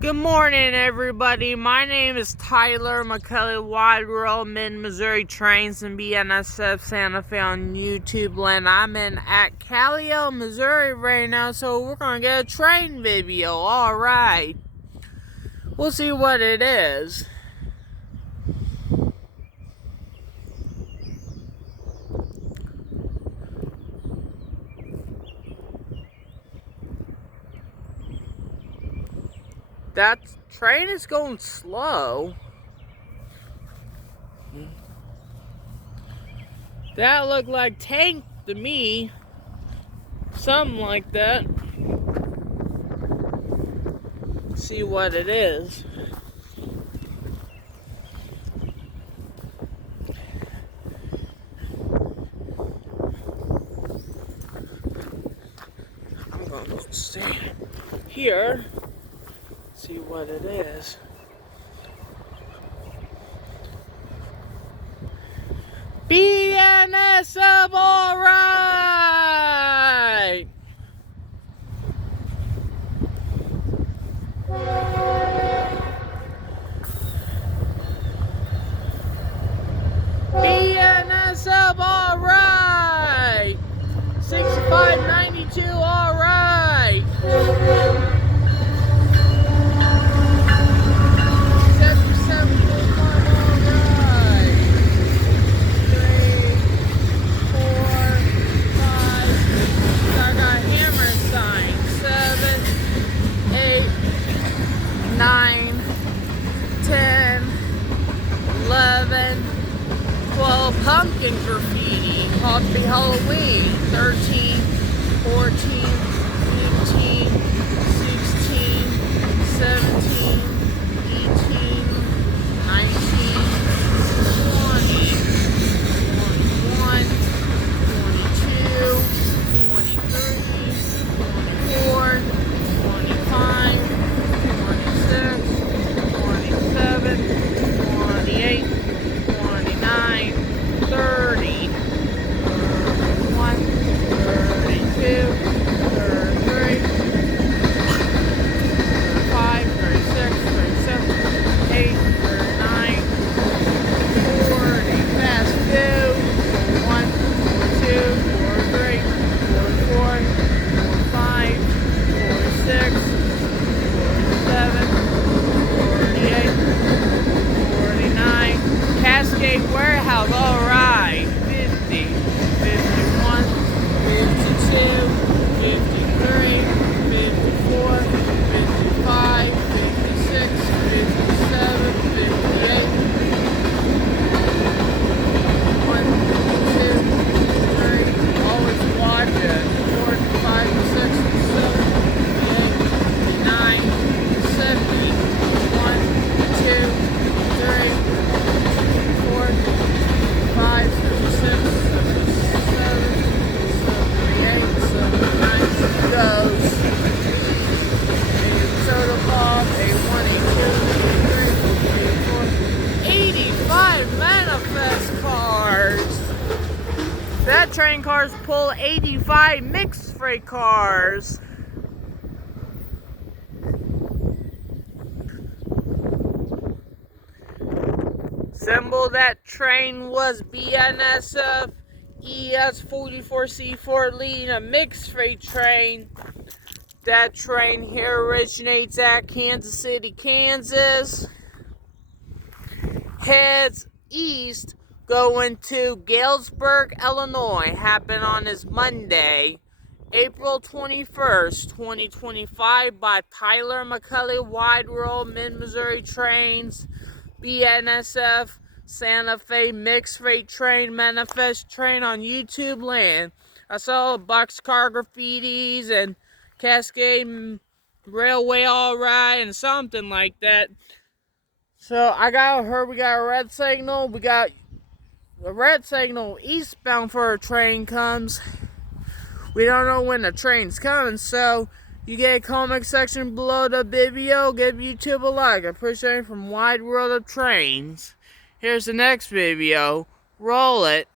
Good morning, everybody. My name is Tyler McCully, Wide World Mid-Missouri Trains and BNSF Santa Fe on YouTubeland. I'm at Callao, Missouri right now, so we're going to get a train video. Alright. We'll see what it is. That train is going slow. That looked like tank to me. Something like that. See what it is. I'm gonna go stay here. See what it is. BNSF, alright! BNSF, alright! 6592, alright! 9, 10, 11, 12, pumpkin graffiti, Happy Halloween, 13, 14, 15, 16, 17, 18, 19, 20, 21, 22, 23, 24, 25, 27, 28, 29, 30, 31, 32, 33, 35, 36, 37, 38, 39, 40, fast two, 41, 42, 43, 44, 45, 46, 47, 48, 49, Cascade Warehouse, alright, 50, 51, 52, 53, 54, 55, 56, 57, 58, 1, 2, 3, always watching, 4, 5, 6, 7, 8, 9, 70, 1, 2, 3, 4, 5, 6, 7, 8, 9, goes. Total bomb, A1, A2, A3, A4, 85 manifest cars. That train cars pull 85 mixed freight cars. Symbol that train was BNSF ES44C4 leading a mixed freight train. That train here originates at Kansas City, Kansas. Heads east going to Galesburg, Illinois. Happened on this Monday, April 21st, 2025 by Tyler McCully, Wide World Mid-Missouri Trains. BNSF Santa Fe mixed freight train manifest train on YouTubeland. I saw boxcar graffitis and Cascade Railway alright and something like that. So I heard we got a red signal. We got a red signal eastbound for a train comes. We don't know when the train's coming, so you get a comment section below the video. Give YouTube a like. I appreciate it from Wide World of Trains. Here's the next video. Roll it.